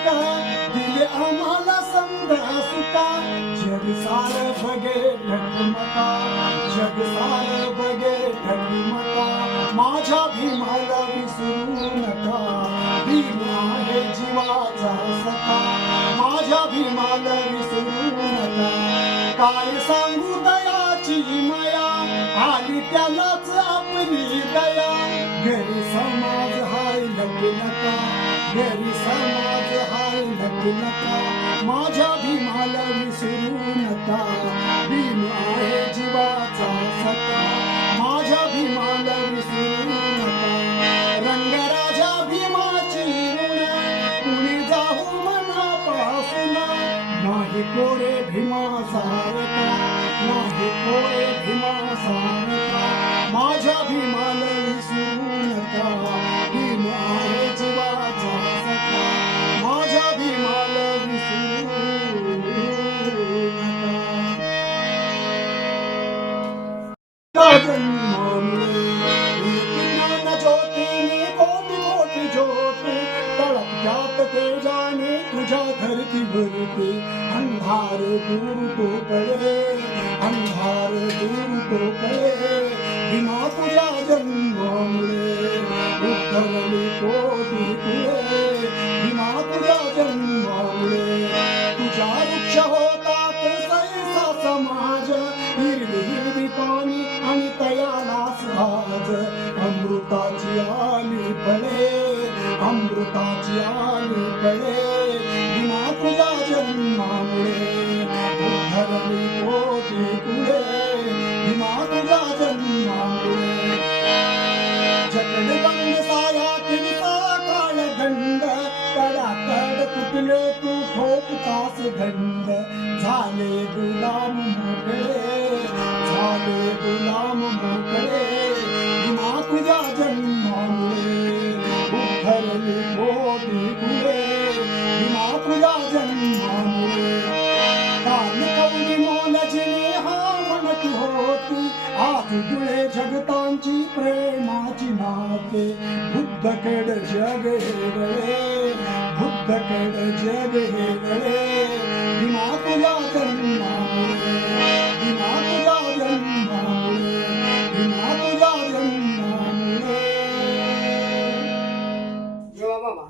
सुका दिले आम्हाला समजा सुका जग सार बगे ढगमका जग सार बगे माझ्या भीमाला विसरू नका भीम आहे जीवाचा सका माझ्या भीमाला विसरू नका काय सांगू दयाची माया आली त्यालाच आपली दया. हाय नका माझ्या भीमाला विसरू नका. भीम आहे जीवाचा सखा माझ्या भीमाला विसरू नका. रंगराजा भीमाची ऋण. कुणी जाऊ मनापासून? नाही कोरे तेजाने तुझ्या धरतीवरती अंधार दूर तो पळे अंधार दूर तो पळे विना तुझ्या जन्मामुळे उद्धरली कोटी तुळे विना तुझ्या जन्मामुळे तुझ्या वृक्ष होता ते सैसा समाज हिरवी हिरवी पाणी आणि तयाला सहज अमृताची आली पळे अमृताची आली पळे जगड बंद साया दंड कडाकड तू दंड झाले गुलाम मोकळे झाले गुलाम मोकळे विना तुझ्या जन्मामुळे उद्धरली कोटी कुळे विना तुझ्या जन्मामुळे. काल कवली हा होती आज दुळे जगतांची प्रेमाची नाते बुद्ध केड जग हेगळे बुद्ध केड जग हेगळे विमा तुझ्या जन्मामुळे विमा तुझ्या जन्मामुळे विमा तुझ्या जन्मामुळे. मामा